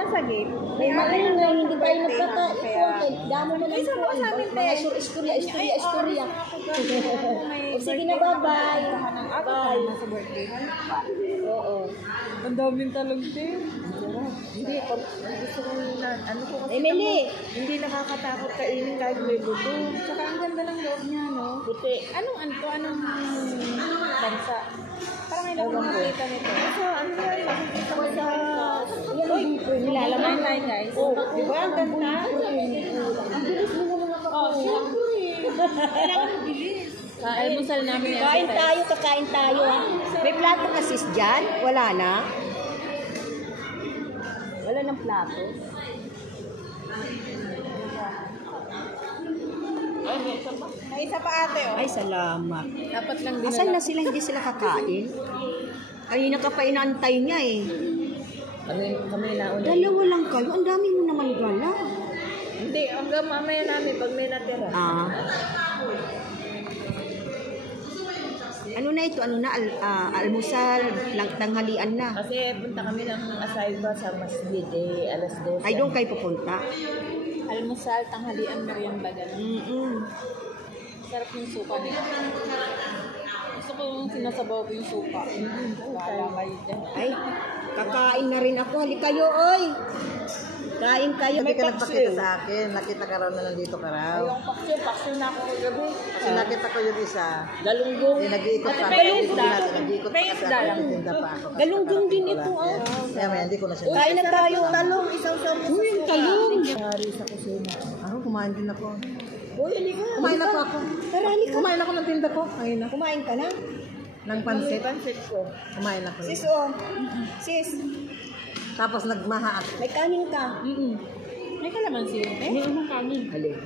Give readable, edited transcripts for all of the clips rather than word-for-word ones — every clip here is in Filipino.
Diyan sa gate. May maingay, hindi tayo nagkaka-ipon. Damo mo ng po. Mga istorya. O sige na, bye-bye. Bye. Sa birthday. Oo. Ang daming talong din. Hindi, gusto ko na, ano ko kasi Emily! hindi nakakatakot kainin kahit may buto. Tsaka ang ganda ng loob niya, no? Puti. Anong bansa? Parang ngayon ako makikita nito. So, ano yan, makikita mo sa... Nilalaman tayo, guys. Di ba? Ang ganda. Ang bilis mo naman ako. Kailangan bilis. Almusal namin yan. Kain tayo, kakain tayo. May plato ka sis dyan? Wala na? Wala ng plato? May isa pa ate, oh. Ay, salamat. Dapat lang din. Asan na sila? Hindi sila kakain? Kanina ka pa inaantay niya eh. Kami nauna. Dalawa lang kayo. Ang dami mo naman gala. Hindi, hanggang mamaya namin pag may natira. Ano na ito? Ano na? Almusal, tanghalian na. Kasi punta kami ng asaiba sa masjid eh, alas 12. Ay, doon kayo pupunta? Almusal, tanghalian, merienda, gano'n. Sarap yung suka nila. Gusto ko yung sinasabaw ko yung suka. Wala kayo dyan. Ay, kakain na rin ako. Halika kayo, oy! Kain kayo. Hindi ka nagpakita sa akin. Nakita ka raw na nandito ka raw. Yung paksyo na ako kagabi. Kasi nakita ko yung isa. Galunggong. Eh, nag-iikot pa. Nag-iikot pa kasi ako. Nagtinda pa ako. Galunggong din ito, ah. Kaya may hindi ko na siya. Kain na tayo. Talong, isang sabi sa suka. Talong. Hari sa kusina. Ako, kumain din ako. Uy, halika. Kumain na ako. Tara, halika. Kumain ako ng tinda ko. Ayun na. Kumain ka na? Ng pansit. Pansit ko. Kumain ako. Sis, oh. Sis, Tapos nagmaha ako. may kanin ka. May kalamansi. Hindi naman kanin. Halin.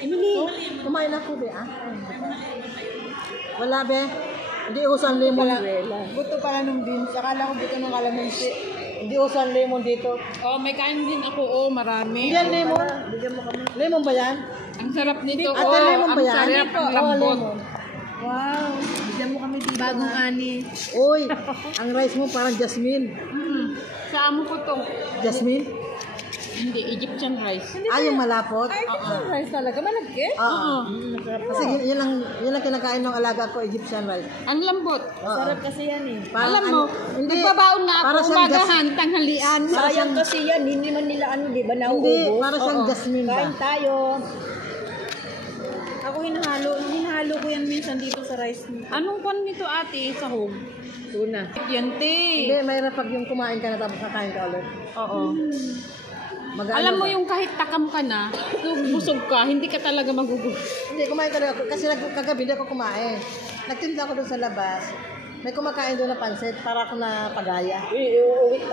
Emily. Kumain ako, be. Wala, be. Hindi usan lemon. Buto pala nung beans. Akala ko buto ng kalamansi. Hindi usan lemon dito. Oh, may kanin din ako. Oh, marami. Yan, lemon. Bigyan mo kami. Lemon ba yan? Ang sarap nito. Ate, lemon ba yan? Ang sarap, ang lambot. Wow. Bigyan mo kami dito. Bagong ani. Uy, ang rice mo parang jasmine. Sa amo ko to. Jasmine? Hindi, Egyptian rice. Yung malapot? Egyptian rice talaga. Malagkit? Oo. Kasi yun lang kinakain ng alaga ko, Egyptian rice. Ang lambot. Sarap kasi yan eh. Alam mo, hindi. nagbabaon na Para ako siyang umagahan, tanghalian. Sayang kasi yan. Hindi man nila di ba Hindi, nauubos? para siyang jasmine ba? Kain tayo. Ako hinahalo ko yan minsan dito sa rice. Anong kwan nito ate? Sahog? Tuna. Yan te. Hindi, mayroon pag yung kumain ka na tapos kakain ka ulit. Oo. Mag-ano Alam mo ba? yung kahit takam ka na, busog ka, hindi ka talaga magugutom. Hindi, kumain ka na ako. Kasi kagabi hindi ako kumain. Nagtinda ako doon sa labas. May kumakain doon na pansit para ako na pagaya.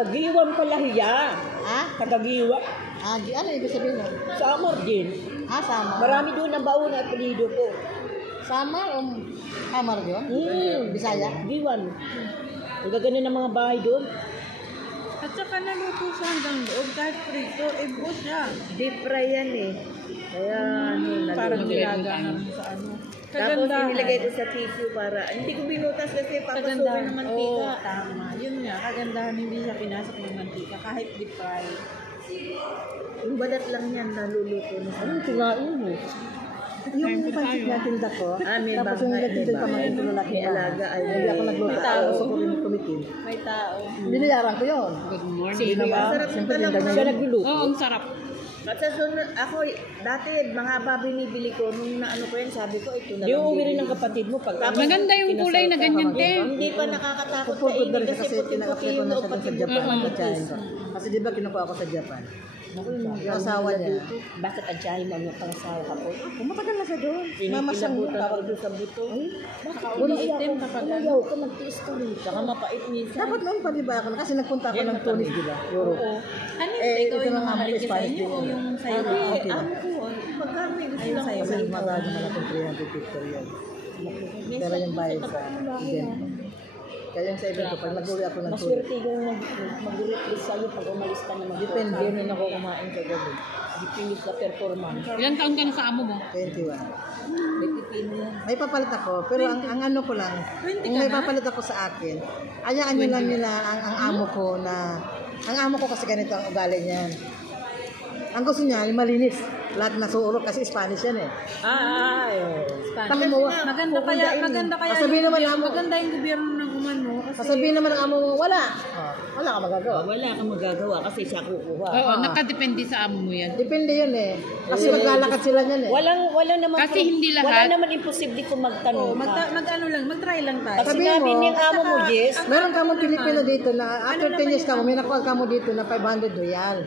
Tagiwan pala hiya. Ha? Kagagiwa. Ano ibig sabihin mo? Sa Amor din. Sama. Marami doon ang baon na apelido ko. Sama o Hamar yun? Bisaya? Giwan. Nagagano ng mga bahay doon. At saka naluto siya hanggang loob, kahit prito, ibo siya. Deep fry yan eh. Kaya Parang naluto. nilaga na sa ano. Tapos inilagay ko sa tissue para, hindi ko binutas kasi papasukin ng mantika. Oo, tama. Yun nga, kagandahan hindi siya pinasok ng mantika, kahit deep fry. Yung balat lang yan, naluluto na. Anong kinain mo? Yung pansit na tinda ko. May Tapos yung nagtitin pa mga lalaki may alaga. Hindi ako nagluto. Ako sa kumitin. May tao. Binayaran ko yun. Good morning. Hindi na ba? Sarap Siyempre nito lang. tinda Siya niya. nagluluto. Oo, ang sarap. At sa sunod, ako, dati, mga binibili ko, nung naano ko yan, sabi ko, ito na lang. Yung uwi rin ng kapatid mo pag Maganda yung kulay na ganyan, te. Hindi pa nakakatakot Pupugod na rin kasi kasi tinakapya ko na siya doon sa Japan. Katsahin ko. Kasi di ba kinukuha ako sa Japan? Yung asawa niya. Bakit adyahin mo ang pangasawa ka po? Matagal na siya doon. Mama siyang Tawag doon sa buto. Ulitin kapag Ayaw ko mag-tiis ka rin. Saka mapait minsan. Dapat noon pa di ba ako? Kasi nagpunta ako ng Tunis, di ba? Europe. Ano Eh, yung ikaw ito yung na nga mamalig sa Spanish inyo din. o yung sa'yo? Okay lang. Ano ko, pagka may gusto Ayun lang sa'yo. Kasi magkano naman akong 350 yan. Pero yung bayad sa event. Kaya yung sa event ko, pag nag-uwi ako ng Tunis. Maswerte yung mag-replace sa'yo pag umalis ka na Depende rin ako kumain kagabi. Dipinit sa performance. Ilang taon ka na sa amo mo? 21. May pipino yan. May papalit ako, pero ang ano ko lang, kung may papalit ako sa akin, ayaan nyo lang nila ang amo ko na Ang amo ko kasi ganito ang ugali niyan. Ang gusto niya, malinis. Lahat na suurok kasi Spanish yan eh. Tapos mo, Maganda kaya sabihin naman ng amo. maganda yung gobyerno ng umano. Sasabihin naman ng amo mo, wala. Wala ka magagawa. Wala kang magagawa kasi siya kukuha. Oo, nakadepende sa amo mo yan. Depende yun eh. Kasi maglalakad sila niyan eh. Wala naman Kasi hindi wala lahat. naman imposible kung magtanong ka. Mag-try lang tayo. Pag Sabihin sinabi mo, ng amo mo, Jess, meron ka mo Pilipino dito na after 10 years ka mo, may nakuha ka mo dito na 500 real.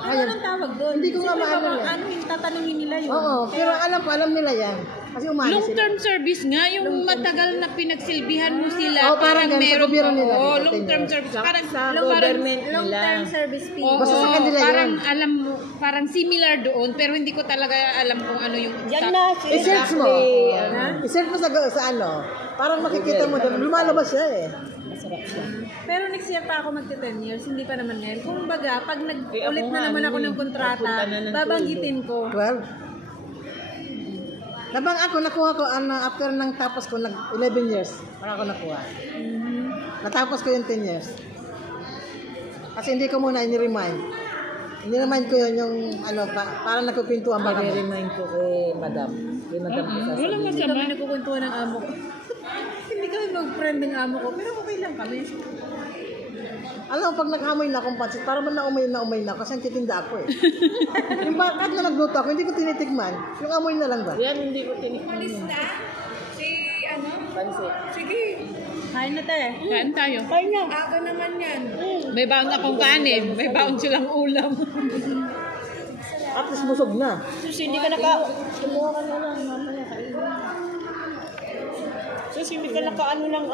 Ano ang tawag doon? Hindi ko nga maano eh. Ano yung tatanungin nila yun? Oo, pero alam nila yan. Kasi umani sila. Long-term service nga, yung matagal na pinagsilbihan mo sila. Oo, parang ganun, sa gobyerno nila Oo, dito, long-term 10 years. service. Parang Sa government nila. Long-term service fee. Oo, Basta sa kanila parang yun. alam mo, parang similar doon, pero hindi ko talaga alam kung ano yung... yan na. I-search mo. I-search mo sa ano. Parang makikita mo doon. Lumalabas siya eh. Pero next year pa ako magte-10 years, hindi pa naman ngayon. Kung baga, pag nag-ulit na naman ako ng kontrata, babanggitin ko. 12. Nabang ako, nakuha ko, after nang tapos ko, 11 years, para ako nakuha. Natapos ko yung 10 years. Kasi hindi ko muna in-remind. In-remind ko yun yung, parang nagpupintuan ba kami. Remind ko kay madam. Kay madam ko Wala sasabihin. Hindi masama. kami nagkukwentuhan ng amo ko. Hindi kami mag-friend ng amo ko, pero okay lang kami. Alam mo, pag nag-amoy na akong pansit, parang man naumay na kasi ang titinda ako eh. Yung kahit na nagluto ako, hindi ko tinitikman. Yung amoy na lang ba? Yan, hindi ko tinikman yun. Pansit. Kain na te. Kain tayo. Kaya na. Aga naman yan. May baon akong kanin, may baon silang ulam. At least busog na. Sus, hindi ka kumuha ka na lang. Mamaya kainin. Sus, hindi ka nakaano ng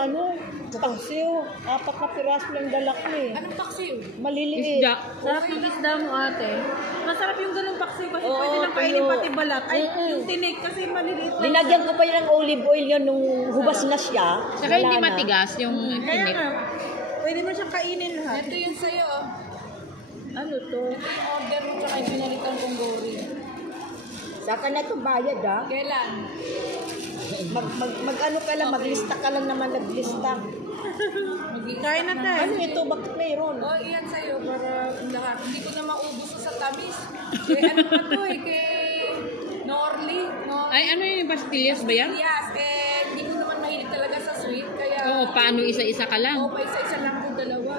paksiw. 4 na piraso lang dala ko eh. Anong paksiw? Maliliit. Isda. Sarap ng isda mo ate. Masarap yung ganung paksiw kasi pwede lang kainin pati balat. Ay, yung tinik kasi maliliit lang. Linagyan ko pa yun ng olive oil yan nung hubas na siya. Saka hindi Wala na. matigas yung Kaya tinik. nga, pwede mo siyang kainin lahat. Ito yung sa'yo, oh. Ano to? Ito yung order mo tsaka yung pinalitan kong gory. Saka na to bayad ah. Kailan? Mag-ano ka lang, maglista ka lang naman naglista. Kain na tayo. Ano ito? Bakit mayroon? Oh, iyan sa'yo para lahat. Hindi ko na maubos sa tamis. Kay ano pa to eh, kay Norly. No? Ay, ano yung pastillas ba yan? Yes, eh, hindi ko naman mahilig talaga sa sweet. Kaya, Oo, paano isa-isa ka lang? pa isa-isa lang po dalawa.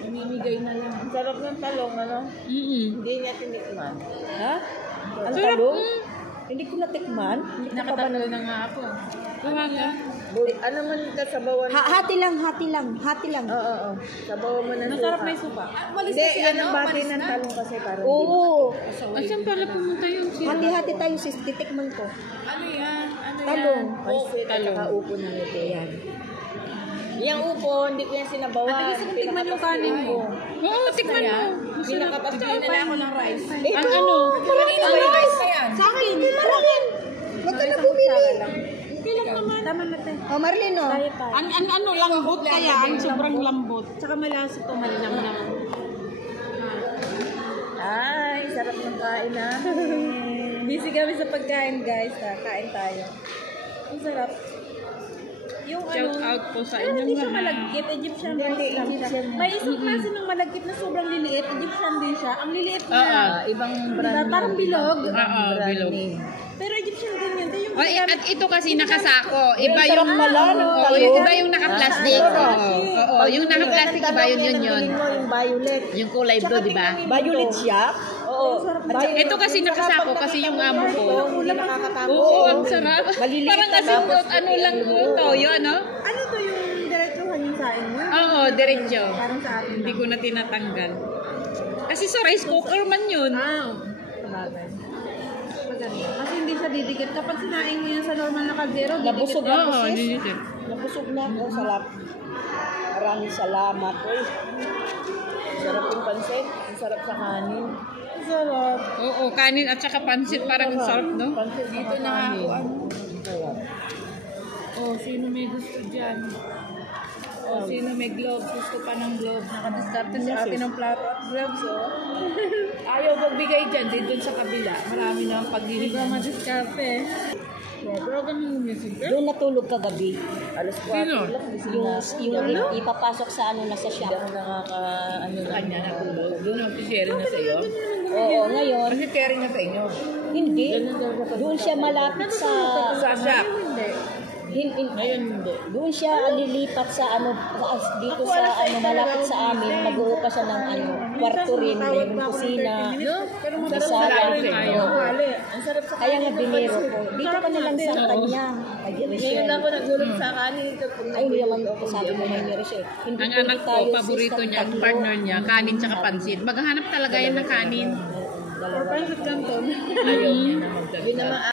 Namimigay na lang. Ang sarap ng talong, ano? Hindi niya tinikman. Ha? Ang Sarap. talong? Hindi ko natikman. Hindi ko pa ba Nakatatlo na nga ako. Kumaga. Ano man kasabawan? Hati lang. Oo. Sabawan mo ng Masarap suka. may suka. At walis Hindi, na si yan ano, ang bati walis ng na. talong kasi parang Oo. Asan pala pumunta yun? Hati-hati tayo sis. Titikman ko. Ano yan? Ano Talong. yan? pansit at saka upo ng ito. Yan. Yung upo, hindi ko yan sinabawan. Ate, gusto ko tikman yung kanin mo. Oo, tikman mo. Bibili na lang ako ng rice. Ang ano? Kanina may rice na yan. Sa akin, hindi marangin. Huwag ka na bumili. Okay lang naman. Tama na tayo. O Marlene, o. Ano lambot kaya? Ang sobrang lambot. Tsaka malasa to, malinang-lang. Ay, sarap ng kain na. Busy kami sa pagkain guys. Kain tayo. Ang sarap. Yung Shout out po sa pero hindi inyong siya lahat. malagkit. Egyptian rice lang siya. May isang klase ng malagkit na sobrang liliit. Egyptian din siya. Ang liliit niya. Ibang Diba? brand Parang bilog. Oo, bilog. Pero Egyptian din yun. Yung O, at ito kasi nakasako. Iba sarap yung pala ng Oo, talong. iba yung naka-plastic. Oo, yung naka-plastic iba yun. Bilhin mo yung violet. Yung kulay blue, di ba? Violet siya. Oo. Ito kasi nakasako kasi yung amo ko. Hindi nakakatakot. Oo, ang sarap. Parang kasi ano lang po toyo, ano? ano to yung diretsuhan yung sain mo? Oo, diretso. Parang sa atin. Hindi ko na tinatanggal. Kasi sa rice cooker man yun. Sabagay. Maganda. Kasi hindi siya didikit. Kapag sinain mo yan sa normal na kaldero, Nabusog didikit. ako Oo, sis. didikit. Nabusog na ako. Salap. Maraming salamat. Uy. Sarap yung pansit. Ang sarap sa kanin. Sarap. Oo, kanin at saka pansit parang sarap, no? Pansit Dito na nga ako. Ano? Oh, sino may gusto dyan? Oh, sino may gloves? Gusto pa ng gloves. Nakadiskarte si ate ng plato at gloves, oh. Ayaw magbigay dyan, din dun sa kabila. Marami na ang Hindi pagliligan. ka madiskarte. Pero ganun missing ka? Doon natulog kagabi. Alas 4 Sino? lang. Yung ipapasok sa ano na sa shop. Kanya na tulog. Doon ang sharing na sa iyo. Oo, ngayon, Kasi sharing na sa inyo. hindi. Doon siya malapit sa... Sa shop. Ngayon hindi. Doon siya lilipat sa ano, dito sa ano, malapit sa amin. Mag-uupa siya ng ano, kwarto rin, yung kusina. Pero Bisaya. Ang sarap sa Kaya nga biniro ko. Dito ka na lang sa kanya. Kay Ngayon Rachel. lang ako nagulat sa kanin. Ay, hindi naman ako sabi ko kay Rachel. Hindi Ang pwede anak ko, tayo, paborito sister, niya, ang tatlo. partner niya, kanin tsaka pansit. Maghahanap talaga yan ng kanin. Dalawa. Ayaw niya na magdagdag. Yun naman